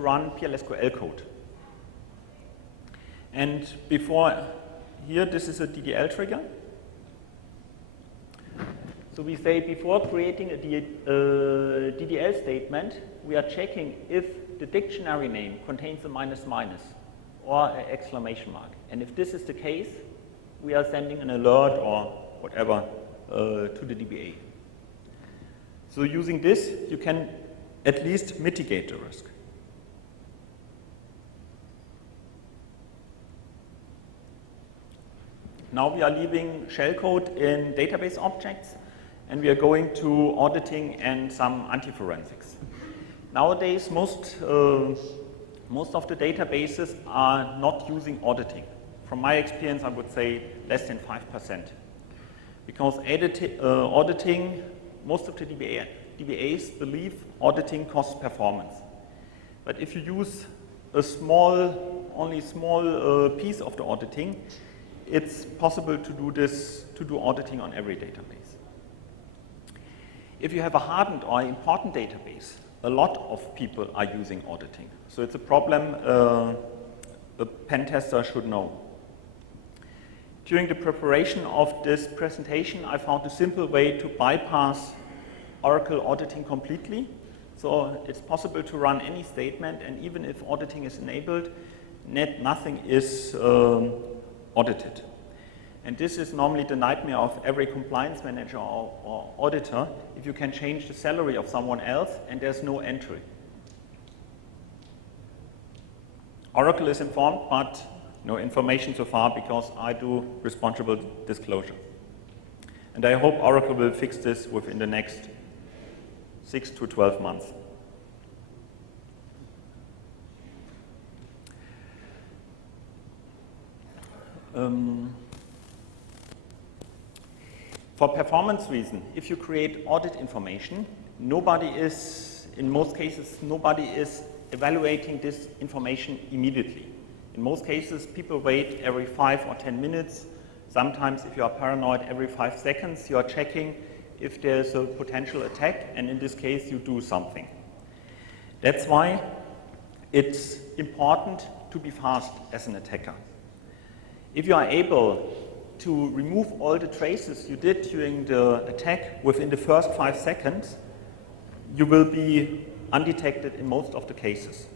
to run PLSQL code. And before here, this is a DDL trigger. So we say before creating a DDL statement, we are checking if the dictionary name contains a minus minus or an exclamation mark. And if this is the case, we are sending an alert or whatever to the DBA. So using this, you can at least mitigate the risk. Now we are leaving shellcode in database objects, and we are going to auditing and some anti-forensics. Nowadays, most of the databases are not using auditing. From my experience, I would say less than 5%. Because auditing, most of the DBAs believe auditing costs performance. But if you use a only small piece of the auditing, it's possible to do auditing on every database. If you have a hardened or important database, a lot of people are using auditing. So it's a problem a pen tester should know. During the preparation of this presentation, I found a simple way to bypass Oracle auditing completely. So it's possible to run any statement, and even if auditing is enabled, nothing is audited. And this is normally the nightmare of every compliance manager or auditor, if you can change the salary of someone else and there's no entry. Oracle is informed, but no information so far because I do responsible disclosure. And I hope Oracle will fix this within the next 6 to 12 months. For performance reason, if you create audit information, in most cases, nobody is evaluating this information immediately. In most cases, people wait every 5 or 10 minutes. Sometimes, if you are paranoid, every 5 seconds, you are checking if there's a potential attack, and in this case, you do something. That's why it's important to be fast as an attacker. If you are able to remove all the traces you did during the attack within the first 5 seconds, you will be undetected in most of the cases.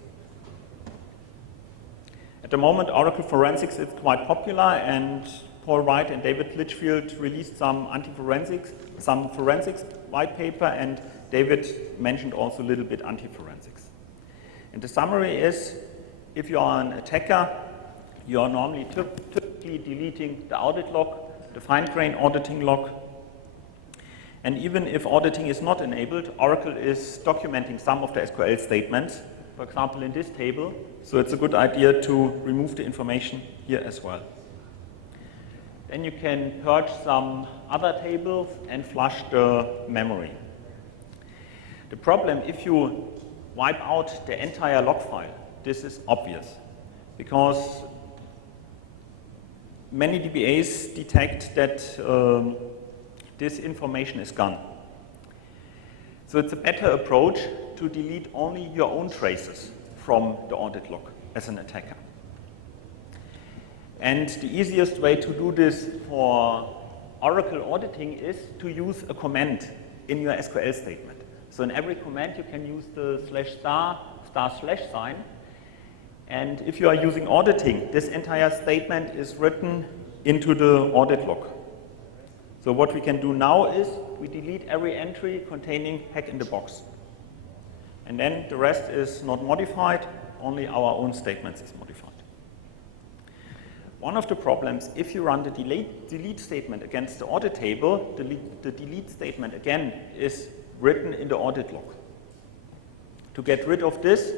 At the moment, Oracle Forensics is quite popular, and Paul Wright and David Litchfield released some forensics white paper, and David mentioned also a little bit anti-forensics. And the summary is, if you are an attacker, you are normally typically deleting the audit log, the fine-grained auditing log, and even if auditing is not enabled, Oracle is documenting some of the SQL statements, for example in this table, so it's a good idea to remove the information here as well. Then you can purge some other tables and flush the memory. The problem, if you wipe out the entire log file, this is obvious, because many DBAs detect that this information is gone. So it's a better approach to delete only your own traces from the audit log as an attacker. And the easiest way to do this for Oracle auditing is to use a comment in your SQL statement. So in every comment you can use the /* sign. And if you are using auditing, this entire statement is written into the audit log. So what we can do now is we delete every entry containing hack in the box. And then the rest is not modified, only our own statements is modified. One of the problems, if you run the delete statement against the audit table, the delete statement again is written in the audit log. To get rid of this,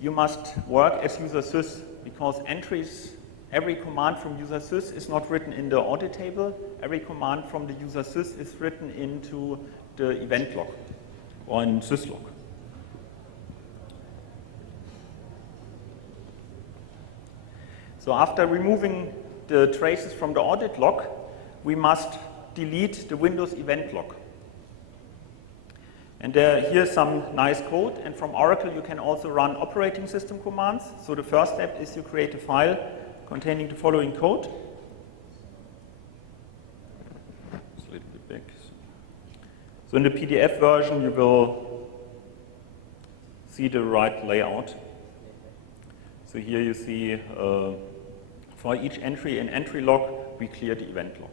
you must work as usersys, because every command from usersys is not written in the audit table. Every command from the usersys is written into the event log or in syslog. So after removing the traces from the audit log, we must delete the Windows event log. And here's some nice code, and from Oracle you can also run operating system commands. So the first step is you create a file containing the following code. It's a little bit big. So in the PDF version you will see the right layout. So here you see for each entry in entry log we clear the event log.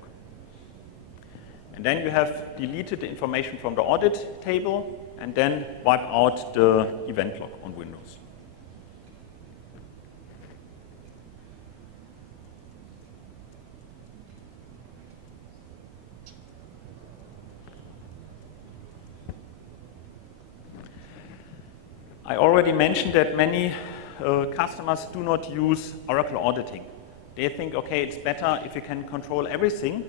And then you have deleted the information from the audit table and then wipe out the event log on Windows. I already mentioned that many customers do not use Oracle auditing. They think, okay, it's better if you can control everything,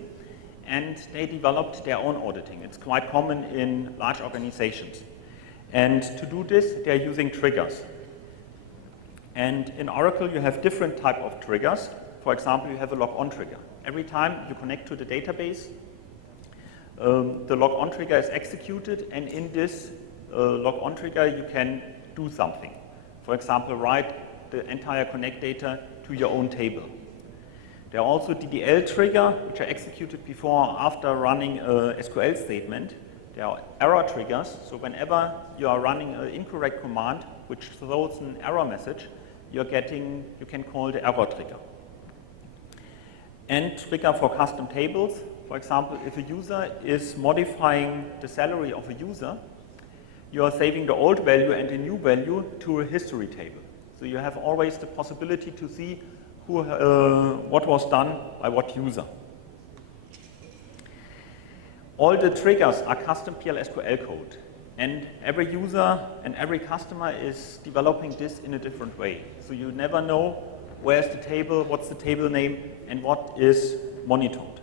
and they developed their own auditing. It's quite common in large organizations. And to do this, they're using triggers. And in Oracle, you have different type of triggers. For example, you have a log-on trigger. Every time you connect to the database, the log-on trigger is executed, and in this log-on trigger, you can do something. For example, write the entire connect data to your own table. There are also DDL triggers, which are executed before or after running a SQL statement. There are error triggers, so whenever you are running an incorrect command, which throws an error message, you can call the error trigger. And trigger for custom tables. For example, if a user is modifying the salary of a user, you are saving the old value and the new value to a history table. So you have always the possibility to see what was done by what user. All the triggers are custom PL/SQL code, and every user and every customer is developing this in a different way. So you never know where's the table, what's the table name, and what is monitored.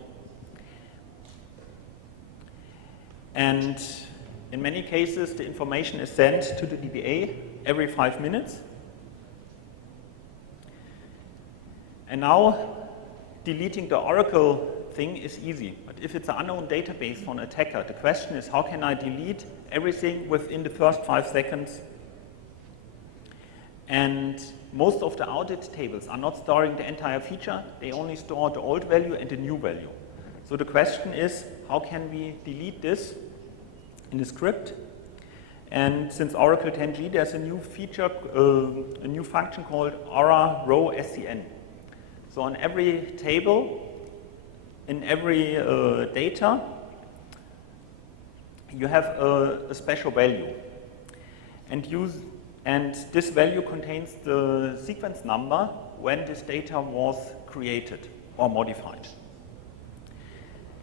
And in many cases, the information is sent to the DBA every 5 minutes. And now, deleting the Oracle thing is easy. But if it's an unknown database for an attacker, the question is, how can I delete everything within the first 5 seconds? And most of the audit tables are not storing the entire feature. They only store the old value and the new value. So the question is, how can we delete this in the script? And since Oracle 10G, there's a new feature, a new function called Aura row SCN. So on every table, in every data, you have a special value. And this value contains the sequence number when this data was created or modified.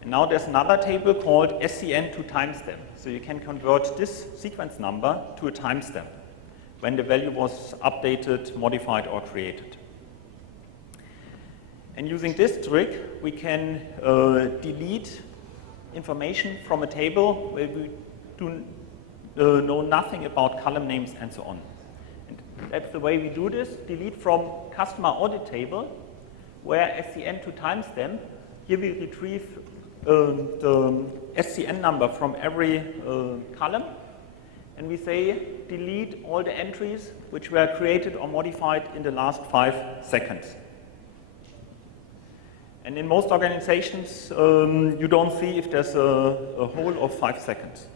And now there's another table called SCN to timestamp. So you can convert this sequence number to a timestamp when the value was updated, modified, or created. And using this trick, we can delete information from a table where we do know nothing about column names and so on. And that's the way we do this. Delete from customer audit table, where SCN to timestamp. Here we retrieve the SCN number from every column, and we say delete all the entries which were created or modified in the last 5 seconds. And in most organizations, you don't see if there's a hole of 5 seconds.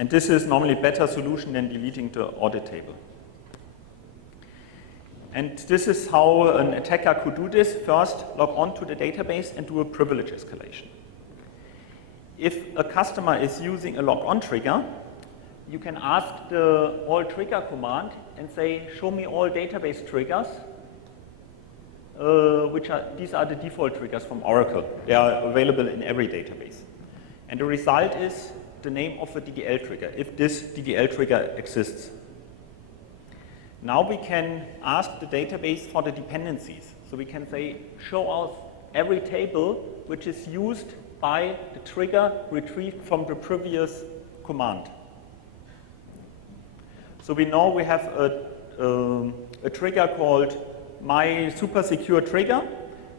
And this is normally a better solution than deleting the audit table. And this is how an attacker could do this. First, log on to the database and do a privilege escalation. If a customer is using a log on trigger, you can ask the all trigger command and say, show me all database triggers, these are the default triggers from Oracle. They are available in every database. And the result is the name of the DDL trigger, if this DDL trigger exists. Now we can ask the database for the dependencies. So we can say, show us every table which is used by the trigger retrieved from the previous command. So we know we have a trigger called my super secure trigger,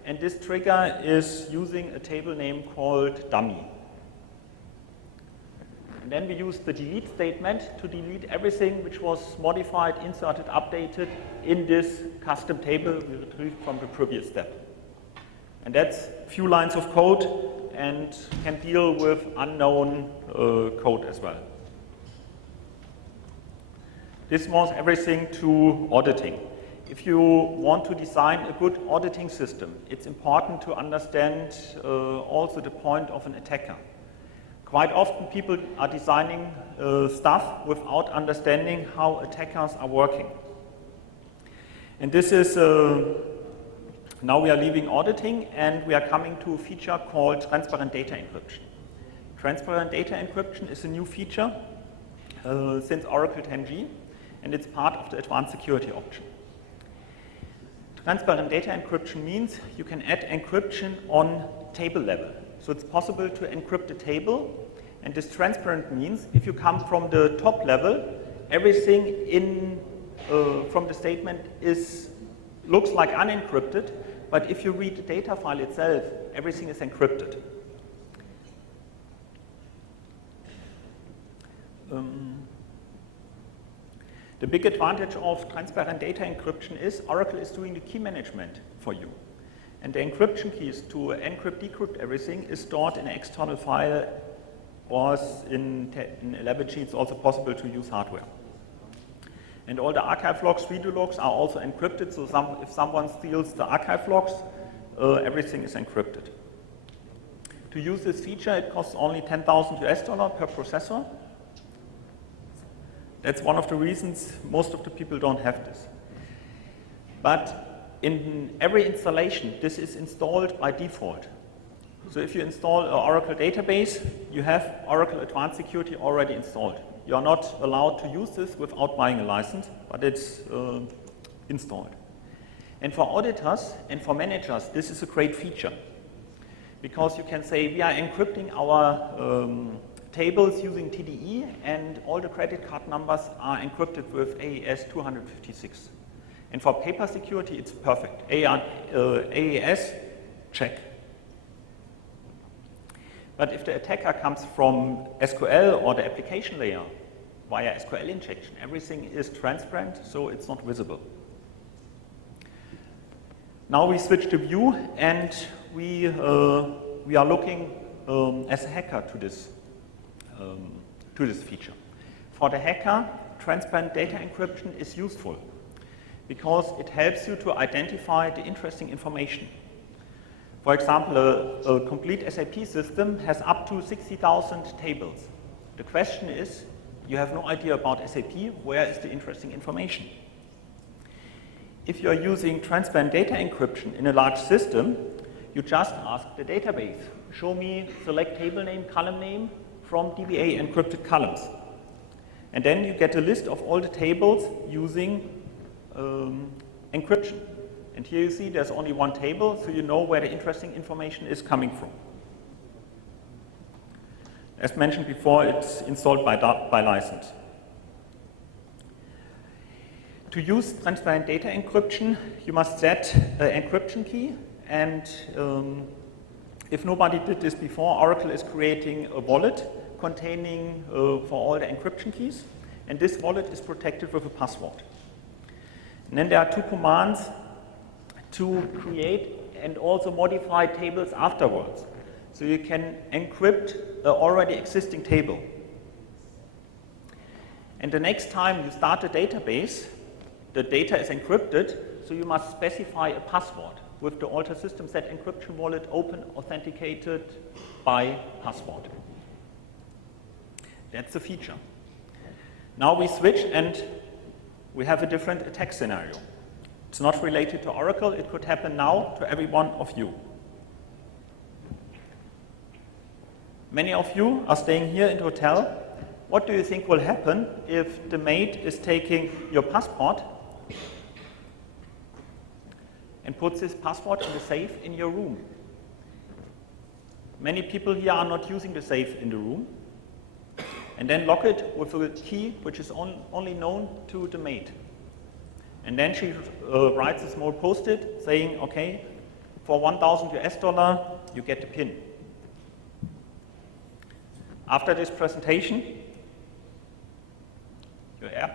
and this trigger is using a table name called dummy. And then we use the delete statement to delete everything which was modified, inserted, updated in this custom table we retrieved from the previous step. And that's a few lines of code and can deal with unknown code as well. This was everything to auditing. If you want to design a good auditing system, it's important to understand also the point of an attacker. Quite often people are designing stuff without understanding how attackers are working. And this is, now we are leaving auditing and we are coming to a feature called transparent data encryption. Transparent data encryption is a new feature since Oracle 10G, and it's part of the advanced security option. Transparent data encryption means you can add encryption on table level. So it's possible to encrypt a table, and this transparent means if you come from the top level, everything in, from the statement looks like unencrypted, but if you read the data file itself, everything is encrypted. The big advantage of transparent data encryption is Oracle is doing the key management for you. And the encryption keys to encrypt, decrypt everything is stored in an external file, or in 11G it's also possible to use hardware. And all the archive logs, redo logs are also encrypted, so if someone steals the archive logs, everything is encrypted. To use this feature, it costs only $10,000 per processor. That's one of the reasons most of the people don't have this. But in every installation, this is installed by default. So if you install an Oracle database, you have Oracle Advanced Security already installed. You are not allowed to use this without buying a license, but it's installed. And for auditors and for managers, this is a great feature, because you can say we are encrypting our tables using TDE, and all the credit card numbers are encrypted with AES 256. And for paper security, it's perfect. AES, check. But if the attacker comes from SQL or the application layer via SQL injection, everything is transparent, so it's not visible. Now we switch to view, and we are looking as a hacker to this feature. For the hacker, transparent data encryption is useful because it helps you to identify the interesting information. For example, a complete SAP system has up to 60,000 tables. The question is, you have no idea about SAP, where is the interesting information? If you are using transparent data encryption in a large system, you just ask the database, show me select table name, column name from DBA encrypted columns. And then you get a list of all the tables using encryption. And here you see there's only one table, so you know where the interesting information is coming from. As mentioned before, it's installed by license. To use transparent data encryption, you must set an encryption key, and if nobody did this before, Oracle is creating a wallet containing for all the encryption keys, and this wallet is protected with a password. And then there are two commands to create and also modify tables afterwards. So you can encrypt an already existing table. And the next time you start a database, the data is encrypted, so you must specify a password with the alter system set encryption wallet open authenticated by password. That's the feature. Now we switch and we have a different attack scenario. It's not related to Oracle, it could happen now to every one of you. Many of you are staying here in the hotel. What do you think will happen if the maid is taking your passport and puts this passport in the safe in your room? Many people here are not using the safe in the room, and then lock it with a key which is only known to the maid. And then she writes a small post-it saying, okay, for $1,000 you get the PIN. After this presentation, your airport